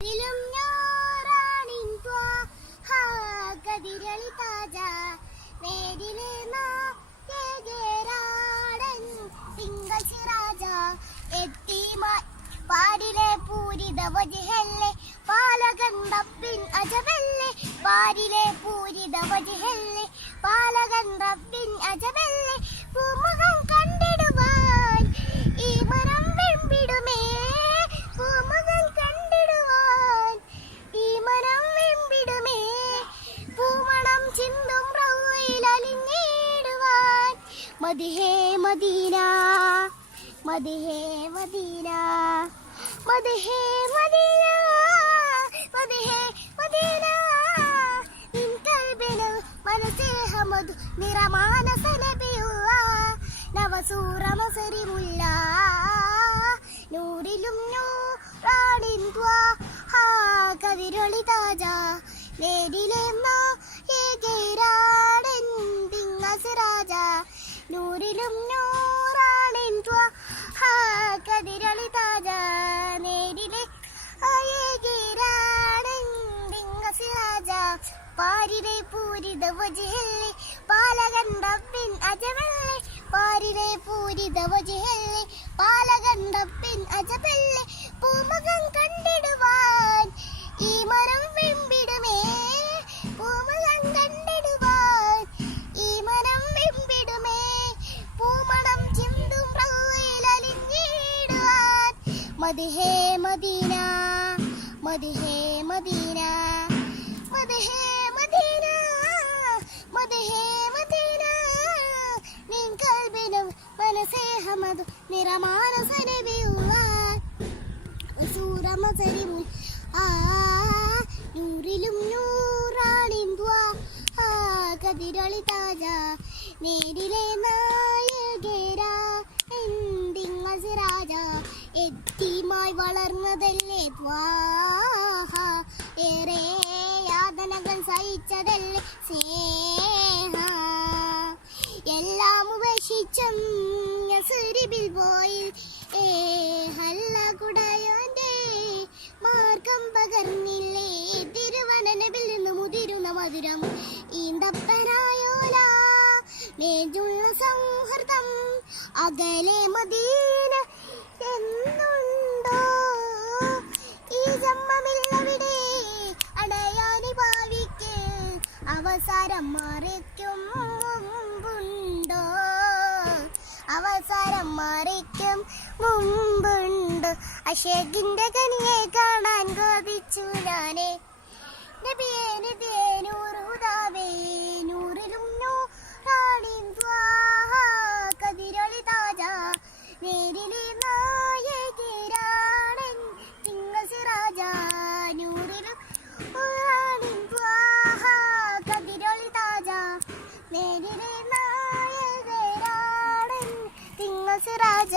ിലും ഞാറാണിൻ ത്വാഹാ കതിരളി താജ നേരിലെ നാടൻ തിങ്കൾ സിറാജ എത്തിമായി പാരിലെ പൂരിത വജ്ഹല്ലേ പാലകൻ റബ്ബിൻ അജബല്ലേ പാരിലെ പൂരിത വജ്ഹല്ലേ പാലകൻ റബ്ബിൻ അജബല്ലേ പൂമുഖം കണ്ടിടുവാൻ ഈ മനം വെമ്പിടുമേ പൂമുഖം കണ്ടിടുവാൻ ഈ മനം വെമ്പിടുമേ പൂമണം ചിന്തും റൗയിൽ അലിഞ്ഞിടുവാൻ മദിഹേ മദീന മദിഹേ മദീന മദിഹേ മദീന മദിഹേ മദീന നിൻ കൽബിന് മനസ്സേ ഹമദ് നിറമാനസ നബിയുള്ള നവസൂറ മസരിമുല്ല നൂറിലും നൂറാണിൻ ത്വാഹാ കതിരൊളി താജ നേരിലെ ഏകേരാടൻ തിങ്കൾ സിറാജ നൂറിലും നൂറാണിൻ ത്വാഹാ കതിരൊളി താജ നേരിലെ ഏകേരാടൻ തിങ്കൾ സിറാജ പാരിലെ പൂരിത വജ്ഹല്ലേ പാലകൻ റബ്ബിൻ അജബല്ലേ പാരിലെ പൂരിത വജ്ഹല്ലേ പാലകൻ റബ്ബിൻ അജബല്ലേ പൂമുഖം കണ്ടിടുവാൻ ഈ മനം വെമ്പിടുമേ പൂമുഖം കണ്ടിടുവാൻ ഈ മനം വെമ്പിടുമേ പൂമണം ചിന്തും റൗയിൽ അലിഞ്ഞിടുവാൻ മദിഹേ മദീന മദിഹേ മദീന മദിഹേ മദീന മദിഹേ മദീന നിൻ കൽബിനും മനസ്സേ ഹമദ് നിറമാനസ നബിയുള്ള സൂറ മസരിമുൽ നൂറിലും നൂറാണിൻ ത്വാഹാ കതിരൊളി താജ നേരിലെ തിങ്കൾ സിറാജ എത്തിമായി വളർന്നതല്ലേ ത്വാഹാ ഏറെ യാതനകൾ സഹിച്ചതല്ലേ സ്നേഹ എല്ലാം ഉപേക്ഷിച്ചും യസ്രിബിൽ പോയി ഹല്ല കുടയോന്റെ മാർഗം പകർന്നില്ലേ തിരുവനനബിൽ നിന്ന് മുതിരുന്ന മധുരം ഈന്തപ്പനായോല മേജുള്ള സൗഹൃദം അകലെ മദീന എന്നുണ്ടോ ഈ ജന്മമില്ലവിടെ അടയാനി ഭാവിക്ക് അവസരം മറിക്കും മുമ്പുണ്ടോ അവസരം മറിക്കും മുമ്പുണ്ട് അശേഖിന്റെ കനിയെ കാണാൻ കൊതിച്ചു ഞാനേ നബിയേ നബിയേ നൂറുദാവേ നൂറിലും നൂറാണിൻ ത്വാഹാ കതിരൊളി താജ നേരിലെ നായകരാണൻ തിങ്കൾ സിറാജ നൂറിലും നൂറാണിൻ ത്വാഹാ കതിരൊളി താജ നേരിലെ നായകരാണൻ തിങ്കൾ സിറാജ